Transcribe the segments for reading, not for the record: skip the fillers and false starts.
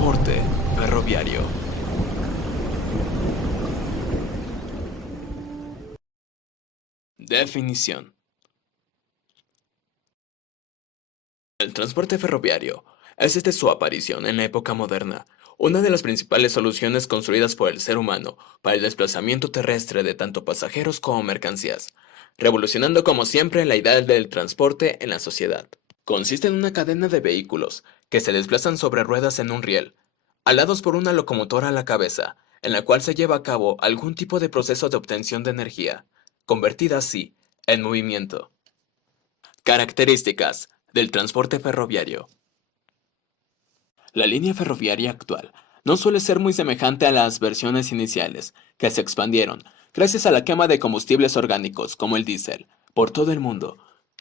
transporte ferroviario. Definición. El transporte ferroviario es desde su aparición en la época moderna una de las principales soluciones construidas por el ser humano para el desplazamiento terrestre de tanto pasajeros como mercancías, revolucionando como siempre la idea del transporte en la sociedad. Consiste en una cadena de vehículos que se desplazan sobre ruedas en un riel, alados por una locomotora a la cabeza, en la cual se lleva a cabo algún tipo de proceso de obtención de energía, convertida así en movimiento. Características del transporte ferroviario. La línea ferroviaria actual no suele ser muy semejante a las versiones iniciales, que se expandieron, gracias a la quema de combustibles orgánicos, como el diésel, por todo el mundo.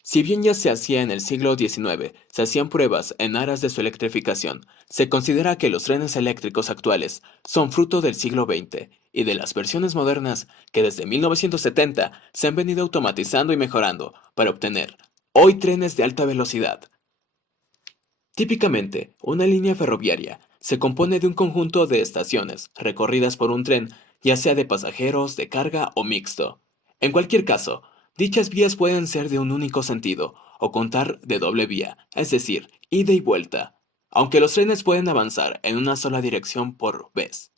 Si bien ya se hacía en el siglo XIX, se hacían pruebas en aras de su electrificación, se considera que los trenes eléctricos actuales son fruto del siglo XX y de las versiones modernas que desde 1970 se han venido automatizando y mejorando para obtener hoy trenes de alta velocidad. Típicamente, una línea ferroviaria se compone de un conjunto de estaciones recorridas por un tren, ya sea de pasajeros, de carga o mixto. En cualquier caso, dichas vías pueden ser de un único sentido o contar de doble vía, es decir, ida y vuelta, aunque los trenes pueden avanzar en una sola dirección por vez.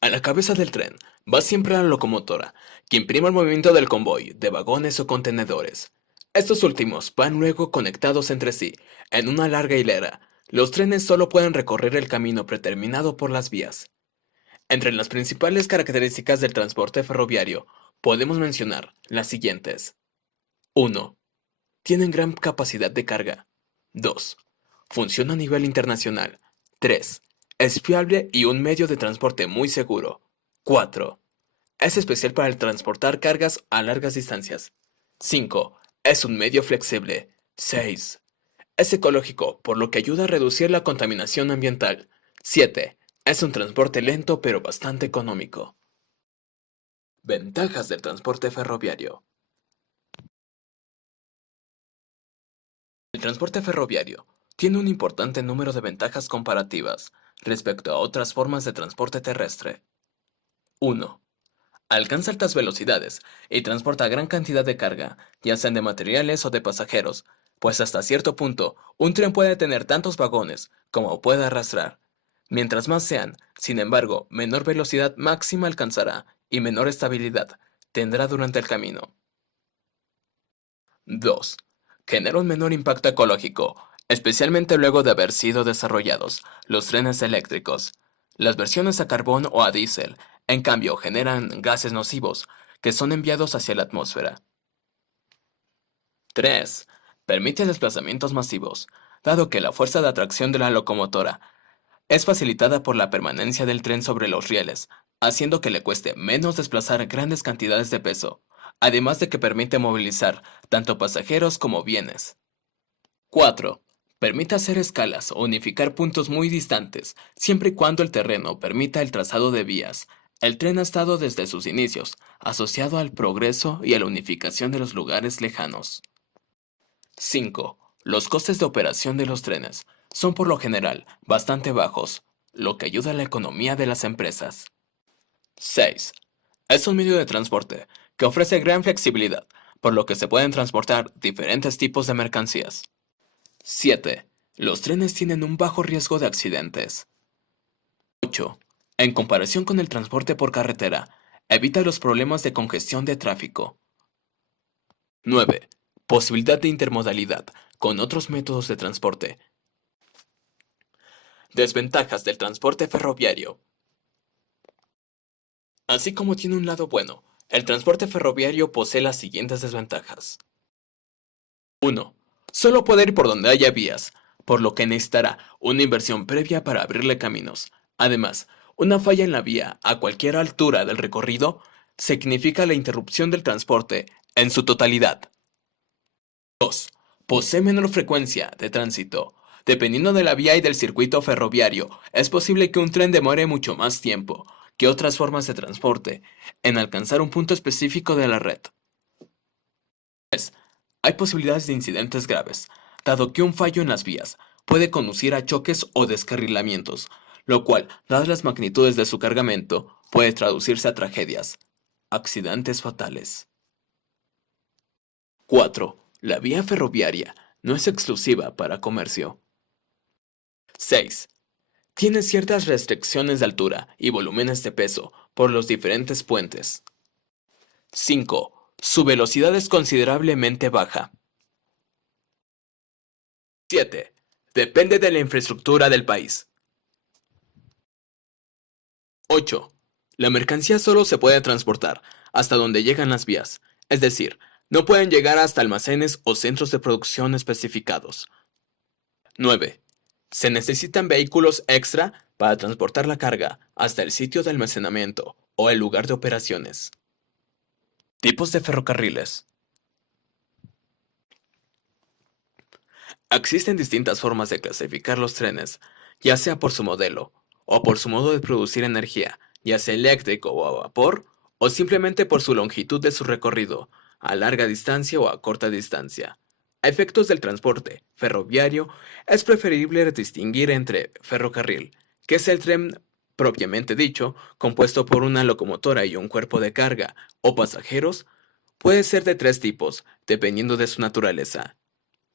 A la cabeza del tren va siempre la locomotora, que imprime el movimiento del convoy de vagones o contenedores. Estos últimos van luego conectados entre sí, en una larga hilera. Los trenes solo pueden recorrer el camino predeterminado por las vías. Entre las principales características del transporte ferroviario, podemos mencionar las siguientes. 1. Tienen gran capacidad de carga. 2. Funciona a nivel internacional. 3. Es fiable y un medio de transporte muy seguro. 4. Es especial para el transportar cargas a largas distancias. 5. Es un medio flexible. 6. Es ecológico, por lo que ayuda a reducir la contaminación ambiental. 7. Es un transporte lento pero bastante económico. Ventajas del transporte ferroviario. El transporte ferroviario tiene un importante número de ventajas comparativas respecto a otras formas de transporte terrestre. 1. Alcanza altas velocidades y transporta gran cantidad de carga, ya sean de materiales o de pasajeros, pues hasta cierto punto un tren puede tener tantos vagones como pueda arrastrar. Mientras más sean, sin embargo, menor velocidad máxima alcanzará y menor estabilidad tendrá durante el camino. 2. Genera un menor impacto ecológico, especialmente luego de haber sido desarrollados los trenes eléctricos. Las versiones a carbón o a diésel, en cambio, generan gases nocivos que son enviados hacia la atmósfera. 3. Permite desplazamientos masivos, dado que la fuerza de atracción de la locomotora es facilitada por la permanencia del tren sobre los rieles, haciendo que le cueste menos desplazar grandes cantidades de peso, además de que permite movilizar tanto pasajeros como bienes. 4. Permite hacer escalas o unificar puntos muy distantes, siempre y cuando el terreno permita el trazado de vías. El tren ha estado desde sus inicios asociado al progreso y a la unificación de los lugares lejanos. 5. Los costes de operación de los trenes son por lo general bastante bajos, lo que ayuda a la economía de las empresas. 6. Es un medio de transporte que ofrece gran flexibilidad, por lo que se pueden transportar diferentes tipos de mercancías. 7. Los trenes tienen un bajo riesgo de accidentes. 8. En comparación con el transporte por carretera, evita los problemas de congestión de tráfico. 9. Posibilidad de intermodalidad con otros métodos de transporte. Desventajas del transporte ferroviario. Así como tiene un lado bueno, el transporte ferroviario posee las siguientes desventajas. 1. Solo puede ir por donde haya vías, por lo que necesitará una inversión previa para abrirle caminos. Además, una falla en la vía a cualquier altura del recorrido significa la interrupción del transporte en su totalidad. 2. Posee menor frecuencia de tránsito. Dependiendo de la vía y del circuito ferroviario, es posible que un tren demore mucho más tiempo que otras formas de transporte en alcanzar un punto específico de la red. 3. Hay posibilidades de incidentes graves, dado que un fallo en las vías puede conducir a choques o descarrilamientos, lo cual, dadas las magnitudes de su cargamento, puede traducirse a tragedias, accidentes fatales. 4. La vía ferroviaria no es exclusiva para comercio. 6. Tiene ciertas restricciones de altura y volúmenes de peso por los diferentes puentes. 5. Su velocidad es considerablemente baja. 7. Depende de la infraestructura del país. 8. La mercancía solo se puede transportar hasta donde llegan las vías, es decir, no pueden llegar hasta almacenes o centros de producción especificados. 9. Se necesitan vehículos extra para transportar la carga hasta el sitio de almacenamiento o el lugar de operaciones. Tipos de ferrocarriles. Existen distintas formas de clasificar los trenes, ya sea por su modelo o por su modo de producir energía, ya sea eléctrico o a vapor, o simplemente por su longitud de su recorrido, a larga distancia o a corta distancia. A efectos del transporte ferroviario, es preferible distinguir entre ferrocarril, que es el tren propiamente dicho, compuesto por una locomotora y un cuerpo de carga o pasajeros, puede ser de tres tipos, dependiendo de su naturaleza.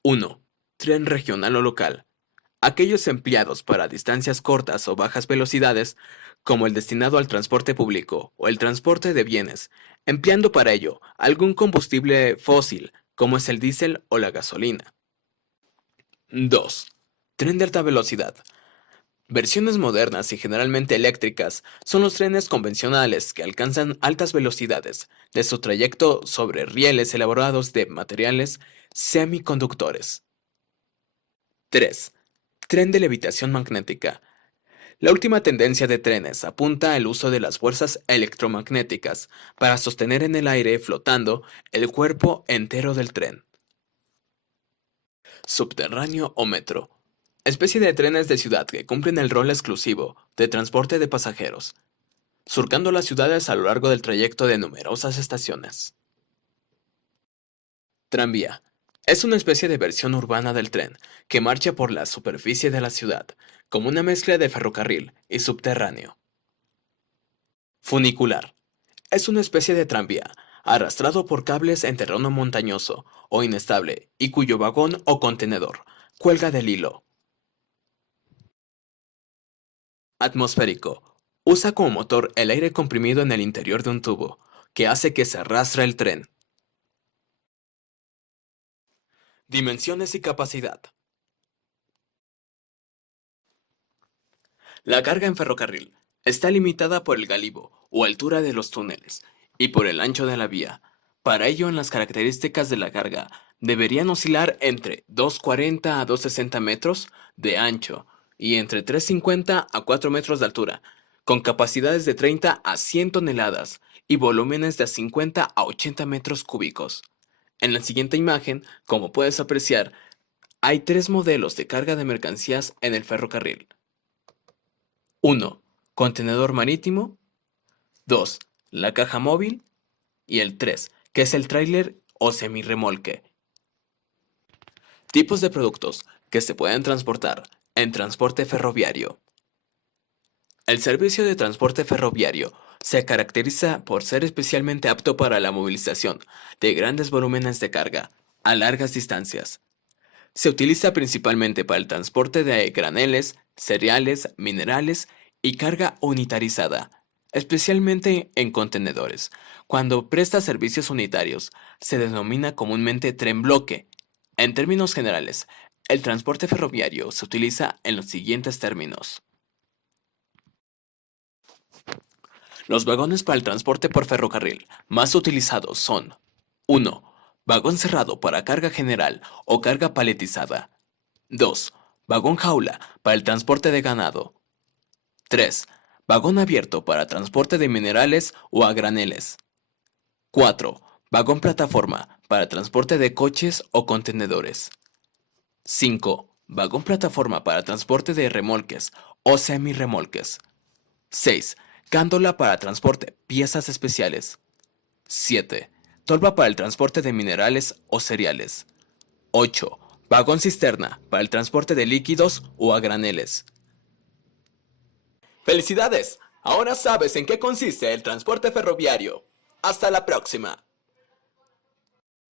1. Tren regional o local. Aquellos empleados para distancias cortas o bajas velocidades, como el destinado al transporte público o el transporte de bienes, empleando para ello algún combustible fósil, como es el diésel o la gasolina. 2. Tren de alta velocidad. Versiones modernas y generalmente eléctricas son los trenes convencionales que alcanzan altas velocidades de su trayecto sobre rieles elaborados de materiales semiconductores. 3. Tren de levitación magnética. La última tendencia de trenes apunta al uso de las fuerzas electromagnéticas para sostener en el aire flotando el cuerpo entero del tren. Subterráneo o metro. Especie de trenes de ciudad que cumplen el rol exclusivo de transporte de pasajeros, surcando las ciudades a lo largo del trayecto de numerosas estaciones. Tranvía. Es una especie de versión urbana del tren que marcha por la superficie de la ciudad, como una mezcla de ferrocarril y subterráneo. Funicular. Es una especie de tranvía, arrastrado por cables en terreno montañoso o inestable y cuyo vagón o contenedor cuelga del hilo. Atmosférico. Usa como motor el aire comprimido en el interior de un tubo, que hace que se arrastre el tren. Dimensiones y capacidad. La carga en ferrocarril está limitada por el galivo o altura de los túneles y por el ancho de la vía. Para ello, en las características de la carga deberían oscilar entre 240 a 260 metros de ancho y entre 350 a 4 metros de altura, con capacidades de 30 a 100 toneladas y volúmenes de 50 a 80 metros cúbicos. En la siguiente imagen, como puedes apreciar, hay tres modelos de carga de mercancías en el ferrocarril. 1. Contenedor marítimo. 2. La caja móvil. Y el 3, que es el tráiler o semirremolque. Tipos de productos que se pueden transportar en transporte ferroviario. El servicio de transporte ferroviario se caracteriza por ser especialmente apto para la movilización de grandes volúmenes de carga a largas distancias. Se utiliza principalmente para el transporte de graneles, cereales, minerales y carga unitarizada, especialmente en contenedores. Cuando presta servicios unitarios, se denomina comúnmente tren bloque. En términos generales, el transporte ferroviario se utiliza en los siguientes términos. Los vagones para el transporte por ferrocarril más utilizados son: 1. Vagón cerrado para carga general o carga paletizada. 2. Vagón jaula para el transporte de ganado. 3. Vagón abierto para transporte de minerales o a graneles. 4. Vagón plataforma para transporte de coches o contenedores. 5. Vagón plataforma para transporte de remolques o semirremolques. 6. Gándola para transporte piezas especiales. 7. Tolva para el transporte de minerales o cereales. 8. Vagón cisterna, para el transporte de líquidos o a graneles. ¡Felicidades! Ahora sabes en qué consiste el transporte ferroviario. ¡Hasta la próxima!